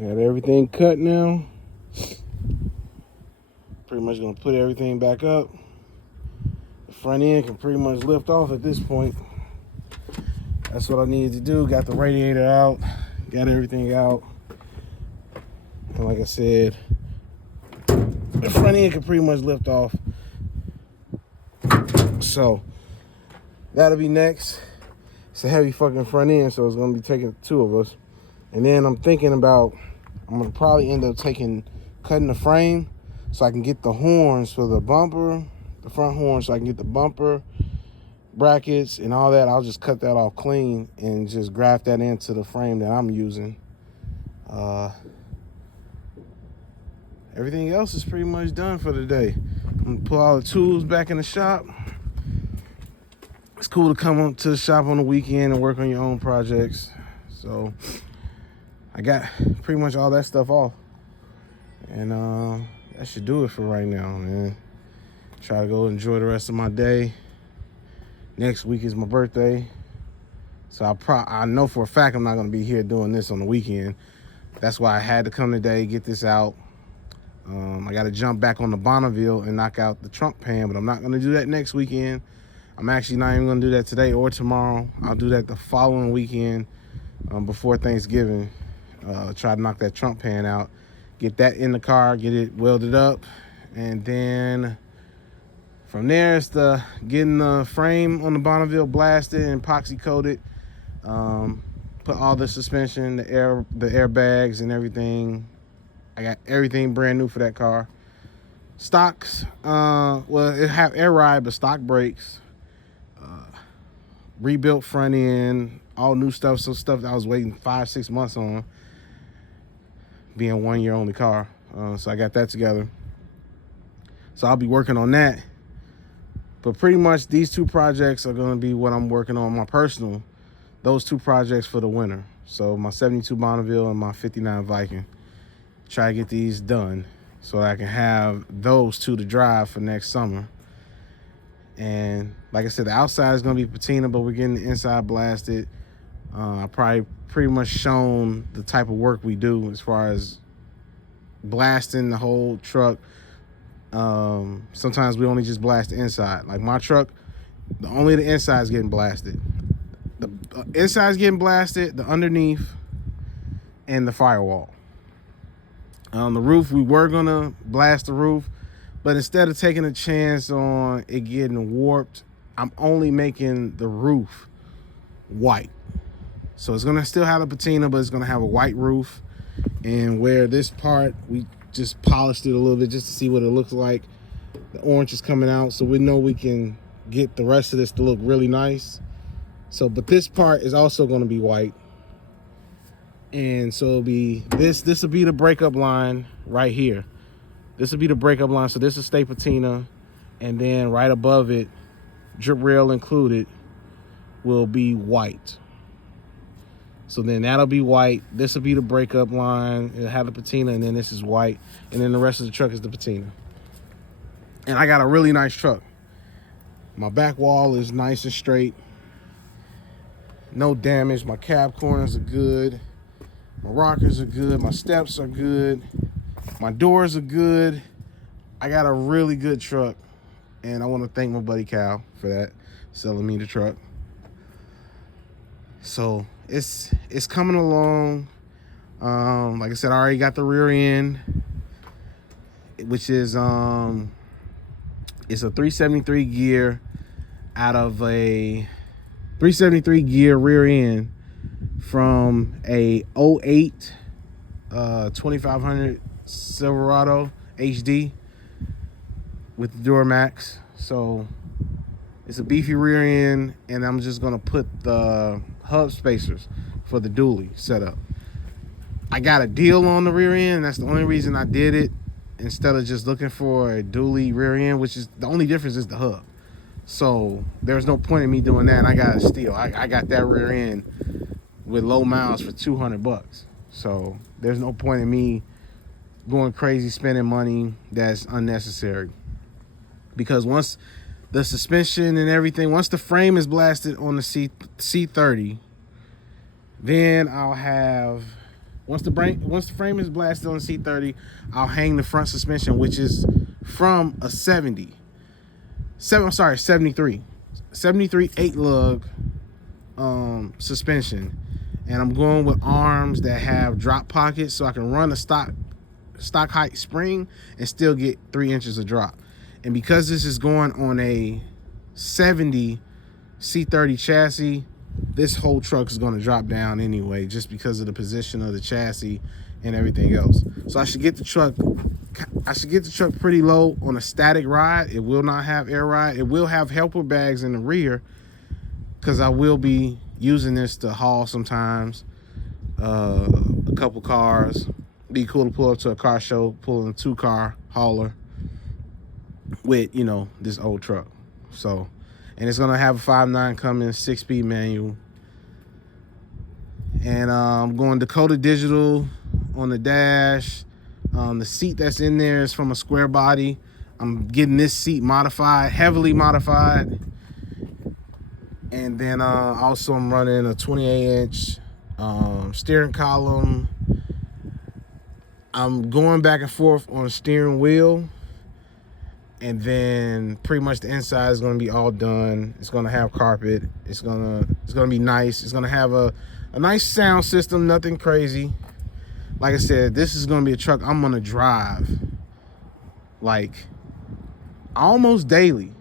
Got everything cut now. Pretty much gonna put everything back up. The front end can pretty much lift off at this point. That's what I needed to do. Got the radiator out, got everything out. And like I said, the front end can pretty much lift off. So that'll be next. It's a heavy fucking front end, so it's gonna be taking two of us. And then I'm thinking about, I'm gonna probably end up cutting the frame so I can get the horns for the bumper, the front horns, so I can get the bumper brackets and all that. I'll just cut that off clean and just graft that into the frame that I'm using. Everything else is pretty much done for the day. I'm gonna put all the tools back in the shop. It's cool to come to the shop on the weekend and work on your own projects. So I got pretty much all that stuff off. And that should do it for right now, man. Try to go enjoy the rest of my day. Next week is my birthday. So I know for a fact I'm not gonna be here doing this on the weekend. That's why I had to come today, get this out. I gotta jump back on the Bonneville and knock out the trunk pan, but I'm not gonna do that next weekend. I'm actually not even gonna do that today or tomorrow. I'll do that the following weekend before Thanksgiving. Try to knock that trunk pan out, get that in the car, get it welded up, and then from there it's getting the frame on the Bonneville blasted and epoxy coated. Put all the suspension, the airbags and everything. I got everything brand new for that car. Stocks, well, it have air ride, but stock brakes. Rebuilt front end, all new stuff. So stuff that I was waiting 5-6 months on, being a 1 year only car. So I got that together. So I'll be working on that. But pretty much these two projects are gonna be what I'm working on, my personal, those two projects for the winter. So my 72 Bonneville and my 59 Viking. Try to get these done so I can have those two to drive for next summer. And like I said, the outside is going to be patina, but we're getting the inside blasted. I probably pretty much shown the type of work we do as far as blasting the whole truck. Sometimes we only just blast the inside. Like my truck, only the inside is getting blasted. The inside is getting blasted, the underneath, and the firewall. On the roof, we were gonna blast the roof, but instead of taking a chance on it getting warped, I'm only making the roof white. So it's gonna still have a patina, but it's gonna have a white roof. And where this part, we just polished it a little bit just to see what it looks like. The orange is coming out, so we know we can get the rest of this to look really nice. So, but this part is also gonna be white. And so it'll be this will be the breakup line right here. This will be the breakup line. So this is stay patina, and then right above it, drip rail included, will be white. So then that'll be white. This will be the breakup line. It'll have the patina, and then this is white, and then the rest of the truck is the patina. And I got a really nice truck. My back wall is nice and straight. No damage. My cab corners are good. My rockers are good. My steps are good. My doors are good. I got a really good truck. And I want to thank my buddy Cal for that, selling me the truck. So it's coming along. Like I said, I already got the rear end, which is it's a 373 gear out of a 373 gear rear end from a 08 2500 Silverado HD with the Duramax. So it's a beefy rear end, and I'm just gonna put the hub spacers for the dually set up. I got a deal on the rear end. That's the only reason I did it, instead of just looking for a dually rear end, which is the only difference is the hub. So there's no point in me doing that. And I got a steal. I got that rear end with low miles for $200. So there's no point in me going crazy spending money that's unnecessary. Because once the suspension and everything, once the frame is blasted on the C30, then I'll have Once the frame is blasted on the C30, I'll hang the front suspension, which is from a 73, 8 lug suspension, and I'm going with arms that have drop pockets, so I can run a stock height spring and still get 3 inches of drop. And because this is going on a 70 C30 chassis, this whole truck is going to drop down anyway, just because of the position of the chassis and everything else. So I should get the truck pretty low on a static ride. It will not have air ride. It will have helper bags in the rear, because I will be using this to haul sometimes, a couple cars. Be cool to pull up to a car show, pulling a 2-car hauler with, you know, this old truck. So, and it's gonna have a 5.9 Cummins 6-speed manual. And I'm going Dakota Digital on the dash. The seat that's in there is from a square body. I'm getting this seat modified, heavily modified. And then also I'm running a 28-inch steering column. I'm going back and forth on the steering wheel. And then pretty much the inside is going to be all done. It's going to have carpet. It's going to be nice. It's going to have a nice sound system, nothing crazy. Like I said, this is going to be a truck I'm going to drive like almost daily.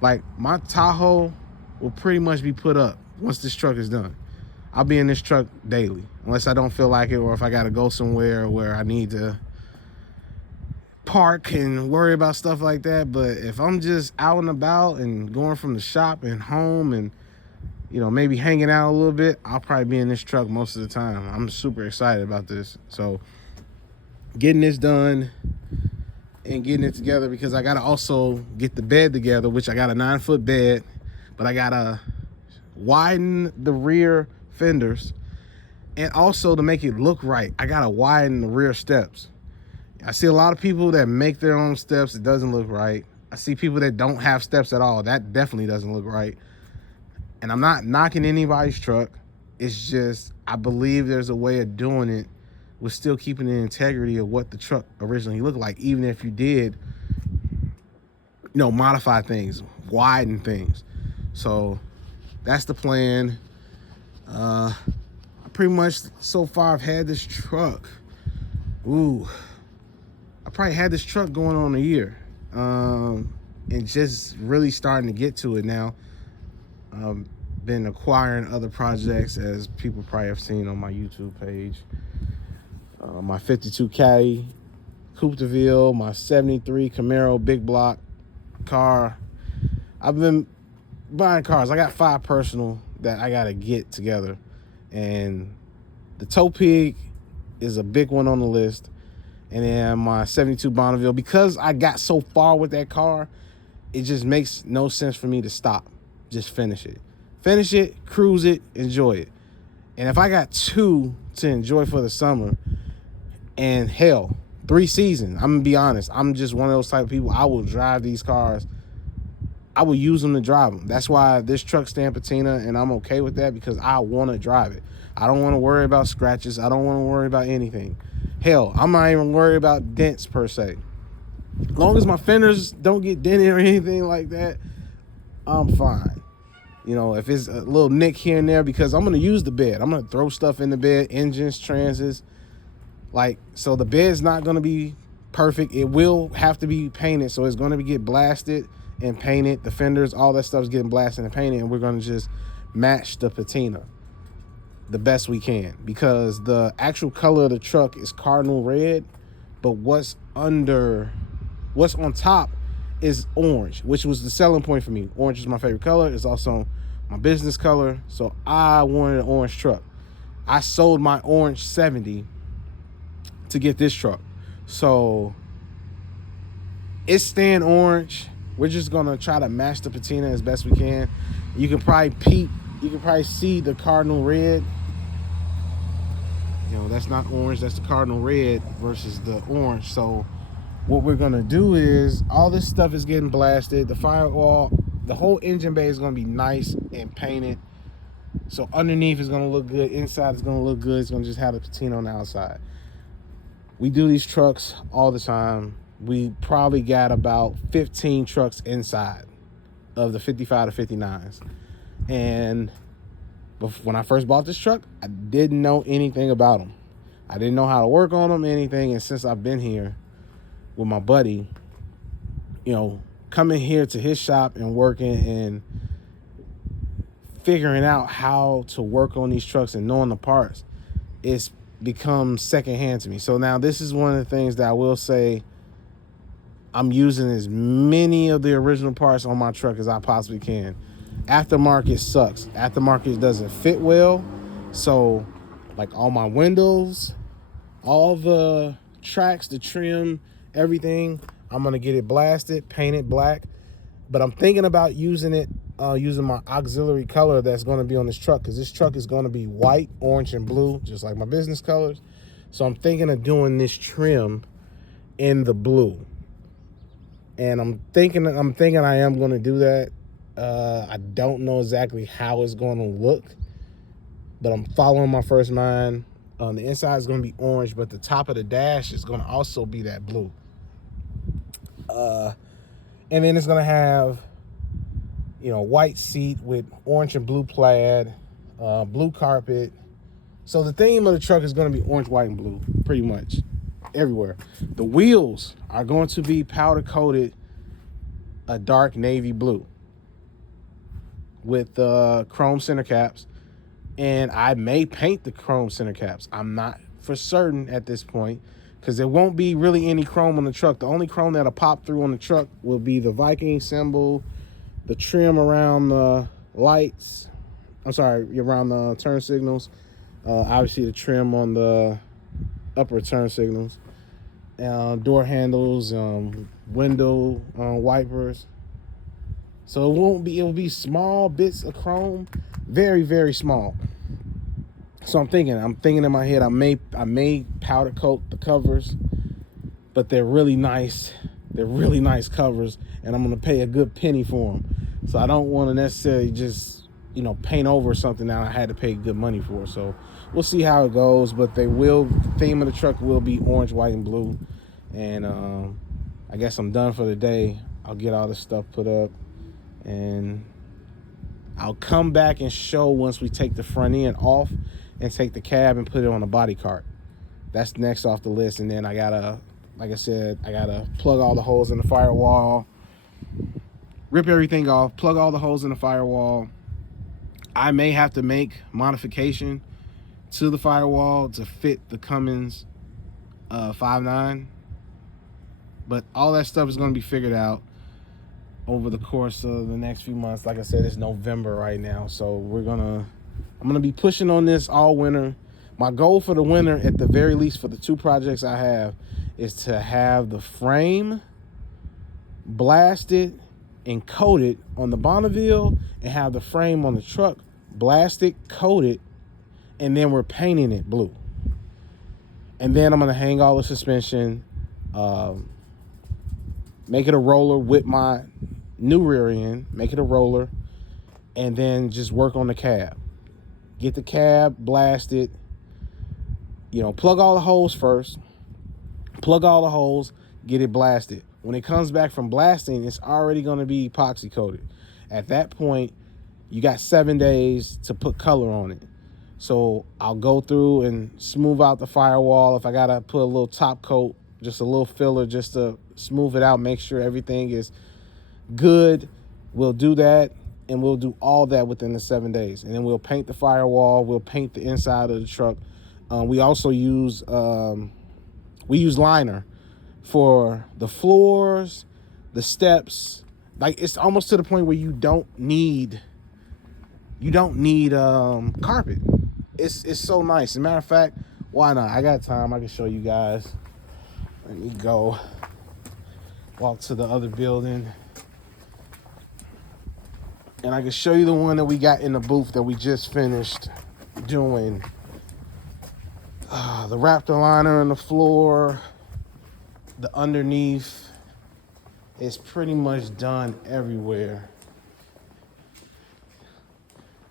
Like my Tahoe will pretty much be put up once this truck is done. I'll be in this truck daily, unless I don't feel like it, or if I got to go somewhere where I need to park and worry about stuff like that. But if I'm just out and about and going from the shop and home and, you know, maybe hanging out a little bit, I'll probably be in this truck most of the time. I'm super excited about this. So getting this done and getting it together, because I got to also get the bed together, which I got a 9-foot bed, but I got to widen the rear fenders, and also to make it look right, I got to widen the rear steps. I see a lot of people that make their own steps. It doesn't look right. I see people that don't have steps at all. That definitely doesn't look right. And I'm not knocking anybody's truck. It's just, I believe there's a way of doing it with still keeping the integrity of what the truck originally looked like, even if you did, you know, modify things, widen things. So that's the plan. I pretty much so far I've had this truck. I probably had this truck going on a year, and just really starting to get to it now. Been acquiring other projects, as people probably have seen on my YouTube page. My 52 Caddy Coupe de Ville, my 73 Camaro big block car. I've been buying cars. I got 5 personal that I gotta get together, and the Tow Pig is a big one on the list. And then my 72 Bonneville, because I got so far with that car, it just makes no sense for me to stop. Just finish it, cruise it, enjoy it. And if I got 2 to enjoy for the summer, and hell, 3 seasons, I'm gonna be honest, I'm just one of those type of people. I will drive these cars. I will use them to drive them. That's why this truck stand patina, and I'm okay with that, because I want to drive it. I don't want to worry about scratches. I don't want to worry about anything. Hell, I'm not even worried about dents per se. As long as my fenders don't get dented or anything like that, I'm fine. You know, if it's a little nick here and there, because I'm going to use the bed. I'm going to throw stuff in the bed, engines, transits. Like, so the bed's not going to be perfect. It will have to be painted, so it's going to get blasted and painted. The fenders, all that stuff's getting blasted and painted, and we're going to just match the patina the best we can, because the actual color of the truck is cardinal red, but what's on top is orange, which was the selling point for me. Orange is my favorite color. It's also my business color, so I wanted an orange truck. I sold my orange 70 to get this truck, so it's staying orange. We're just gonna try to match the patina as best we can. You can probably see the cardinal red. You know, that's not orange, that's the cardinal red versus the orange. So what we're gonna do is, all this stuff is getting blasted. The firewall, the whole engine bay is gonna be nice and painted. So underneath is gonna look good, inside is gonna look good. It's gonna just have the patina on the outside. We do these trucks all the time. We probably got about 15 trucks inside of the 55 to 59s. And when I first bought this truck, I didn't know anything about them. I didn't know how to work on them, anything. And since I've been here with my buddy, you know, coming here to his shop and working and figuring out how to work on these trucks and knowing the parts, it's become secondhand to me. So now this is one of the things that I will say, I'm using as many of the original parts on my truck as I possibly can. Aftermarket sucks. Aftermarket doesn't fit well. So like all my windows, all the tracks, the trim, everything, I'm gonna get it blasted, paint it black. But I'm thinking about using it, using my auxiliary color that's gonna be on this truck, because this truck is gonna be white, orange, and blue, just like my business colors. So I'm thinking of doing this trim in the blue. And I'm thinking I am gonna do that. I don't know exactly how it's gonna look, but I'm following my first mind. The inside is gonna be orange, but the top of the dash is gonna also be that blue. And then it's gonna have, you know, white seat with orange and blue plaid, blue carpet. So the theme of the truck is gonna be orange, white, and blue, pretty much everywhere. The wheels are going to be powder coated a dark navy blue with chrome center caps. And I may paint the chrome center caps. I'm not for certain at this point, because there won't be really any chrome on the truck. The only chrome that'll pop through on the truck will be the Viking symbol, the trim around the lights. I'm sorry, around the turn signals. Obviously the trim on the upper turn signals. Door handles, window wipers. So it will be small bits of chrome, very, very small. So I'm thinking in my head, I may powder coat the covers, but they're really nice. They're really nice covers, and I'm gonna pay a good penny for them. So I don't want to necessarily just, you know, paint over something that I had to pay good money for. So we'll see how it goes, but the theme of the truck will be orange, white, and blue. And I guess I'm done for the day. I'll get all this stuff put up, and I'll come back and show once we take the front end off and take the cab and put it on a body cart. That's next off the list. And then I gotta, like I said, I gotta plug all the holes in the firewall, rip everything off, plug all the holes in the firewall. I may have to make modification to the firewall to fit the Cummins 5.9, but all that stuff is going to be figured out over the course of the next few months. Like I said, it's November right now, so I'm gonna be pushing on this all winter. My goal for the winter, at the very least for the two projects I have, is to have the frame blasted and coated on the Bonneville, and have the frame on the truck blasted, coated, and then we're painting it blue. And then I'm gonna hang all the suspension, make it a roller with my new rear end, make it a roller, and then just work on the cab. Get the cab blasted, you know, plug all the holes first, plug all the holes, get it blasted. When it comes back from blasting, it's already gonna be epoxy coated. At that point, you got 7 days to put color on it. So I'll go through and smooth out the firewall. If I gotta put a little top coat, just a little filler just to smooth it out, make sure everything is good, we'll do that. And we'll do all that within the 7 days. And then we'll paint the firewall, we'll paint the inside of the truck. We also use liner for the floors, the steps. Like, it's almost to the point where you don't need carpet. It's so nice. As a matter of fact, why not? I got time. I can show you guys. Let me go walk to the other building, and I can show you the one that we got in the booth that we just finished doing. The Raptor liner on the floor, the underneath is pretty much done everywhere.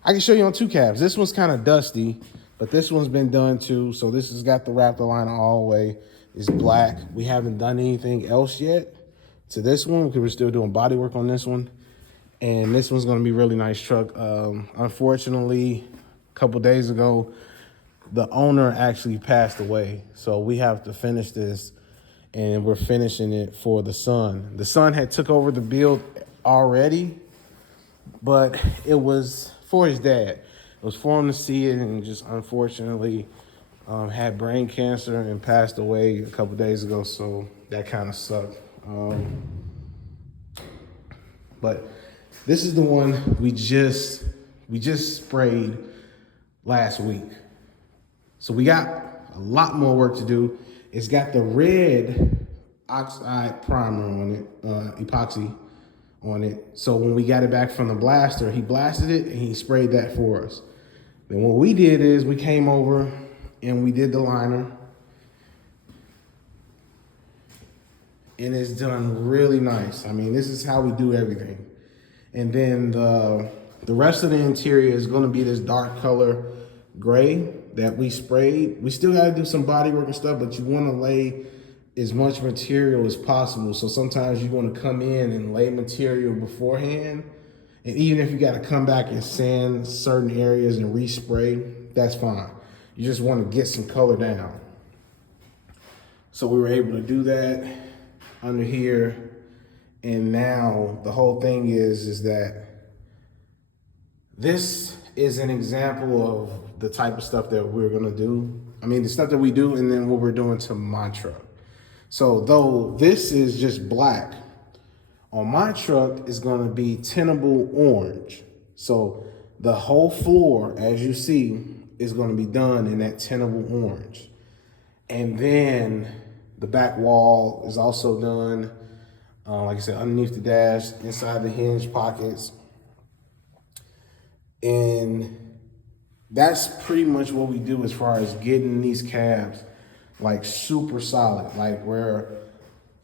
I can show you on 2 cabs. This one's kind of dusty, but this one's been done too. So this has got the Raptor liner all the way. It's black. We haven't done anything else yet to this one because we're still doing body work on this one. And this one's gonna be a really nice truck. Unfortunately, a couple days ago, the owner actually passed away. So we have to finish this, and we're finishing it for the son. The son had took over the build already, but it was for his dad. It was for him to see it, and just unfortunately had brain cancer and passed away a couple days ago. So that kind of sucked. But this is the one we just sprayed last week. So we got a lot more work to do. It's got the red oxide primer on it, epoxy on it. So when we got it back from the blaster, he blasted it and he sprayed that for us. Then what we did is we came over and we did the liner. And it's done really nice. I mean, this is how we do everything. And then the rest of the interior is gonna be this dark color gray that we sprayed. We still gotta do some body work and stuff, but you wanna lay as much material as possible. So sometimes you wanna come in and lay material beforehand. And even if you gotta come back and sand certain areas and respray, that's fine. You just wanna get some color down. So we were able to do that under here. And now the whole thing is that this is an example of the type of stuff that we're gonna do. I mean, the stuff that we do and then what we're doing to my truck. So though this is just black, on my truck is gonna be tintable orange. So the whole floor, as you see, is gonna be done in that tintable orange. And then the back wall is also done. Like I said, underneath the dash, inside the hinge pockets. And that's pretty much what we do as far as getting these cabs like super solid, like where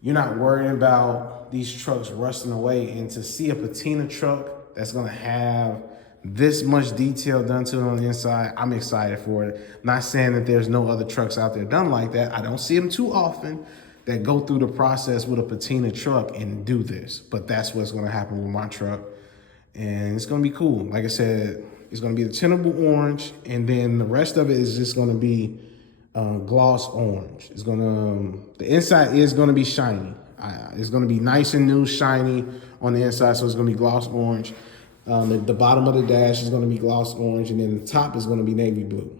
you're not worrying about these trucks rusting away. And to see a patina truck that's gonna have this much detail done to it on the inside, I'm excited for it. I'm not saying that there's no other trucks out there done like that. I don't see them too often that go through the process with a patina truck and do this, but that's what's gonna happen with my truck. And it's gonna be cool. Like I said, it's gonna be the tintable orange, and then the rest of it is just gonna be gloss orange. It's gonna, the inside is gonna be shiny. It's gonna be nice and new, shiny on the inside, so it's gonna be gloss orange. The bottom of the dash is gonna be gloss orange, and then the top is gonna be navy blue.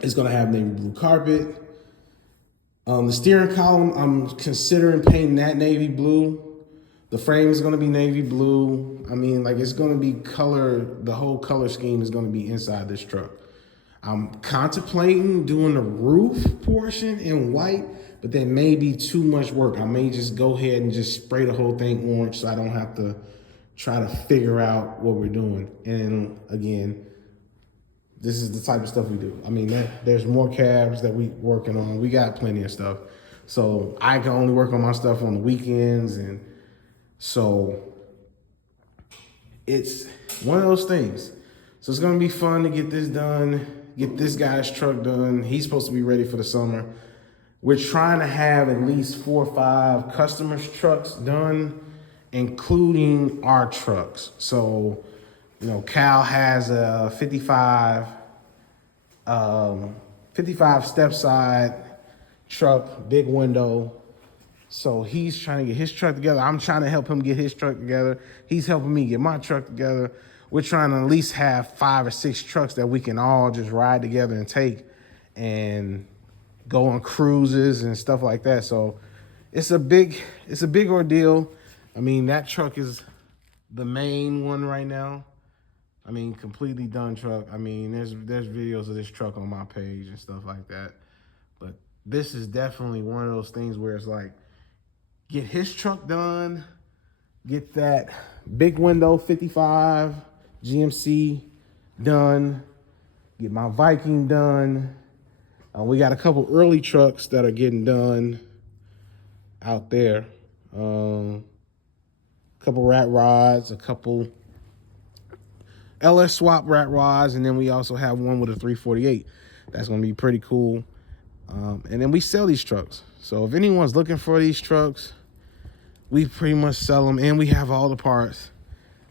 It's gonna have navy blue carpet. The steering column, I'm considering painting that navy blue. The frame is gonna be navy blue. I mean, like it's gonna be color, the whole color scheme is gonna be inside this truck. I'm contemplating doing the roof portion in white, but that may be too much work. I may just go ahead and just spray the whole thing orange so I don't have to try to figure out what we're doing. And again, this is the type of stuff we do. I mean, there's more cabs that we working on. We got plenty of stuff. So I can only work on my stuff on the weekends. And so it's one of those things. So it's gonna be fun to get this done, get this guy's truck done. He's supposed to be ready for the summer. We're trying to have at least 4 or 5 customers' trucks done, including our trucks. So, you know, Cal has a 55 step side truck, big window. So he's trying to get his truck together. I'm trying to help him get his truck together. He's helping me get my truck together. We're trying to at least have 5 or 6 trucks that we can all just ride together and take and go on cruises and stuff like that. So it's a big ordeal. I mean, that truck is the main one right now. I mean, completely done truck. I mean, there's videos of this truck on my page and stuff like that. But this is definitely one of those things where it's like, get his truck done, get that big window 55 GMC done, get my Viking done. We got a couple early trucks that are getting done out there. A couple rat rods, a couple LS swap rat rods, and then we also have one with a 348. That's gonna be pretty cool. And then we sell these trucks. So if anyone's looking for these trucks, we pretty much sell them, and we have all the parts.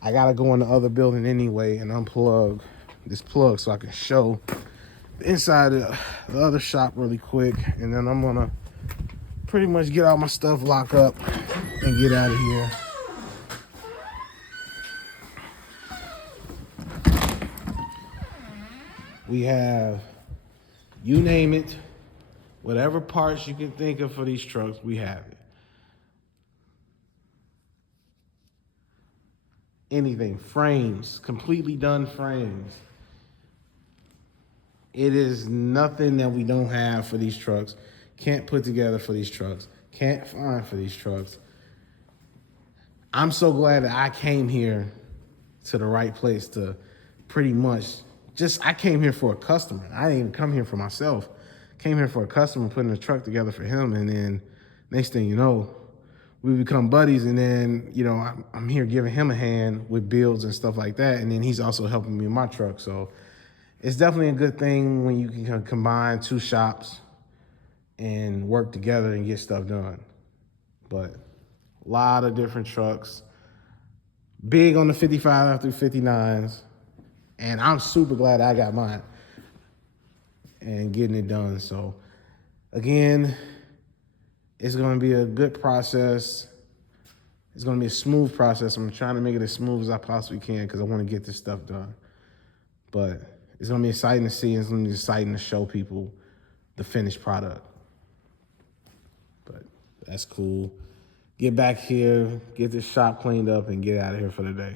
I gotta go in the other building anyway and unplug this plug so I can show the inside of the other shop really quick, and then I'm gonna pretty much get all my stuff locked up and get out of here. We have, you name it, whatever parts you can think of for these trucks, we have it. Anything, frames, completely done frames. It is nothing that we don't have for these trucks, can't put together for these trucks, can't find for these trucks. I'm so glad that I came here to the right place to pretty much I came here for a customer. I didn't even come here for myself. Came here for a customer, putting a truck together for him, and then next thing you know, we become buddies, and then, you know, I'm here giving him a hand with builds and stuff like that, and then he's also helping me in my truck. So it's definitely a good thing when you can combine two shops and work together and get stuff done. But a lot of different trucks, big on the 55 through 59s, and I'm super glad I got mine and getting it done. So again, it's gonna be a good process. It's gonna be a smooth process. I'm trying to make it as smooth as I possibly can because I wanna get this stuff done. But it's gonna be exciting to see, and it's gonna be exciting to show people the finished product. But that's cool. Get back here, get this shop cleaned up, and get out of here for the day.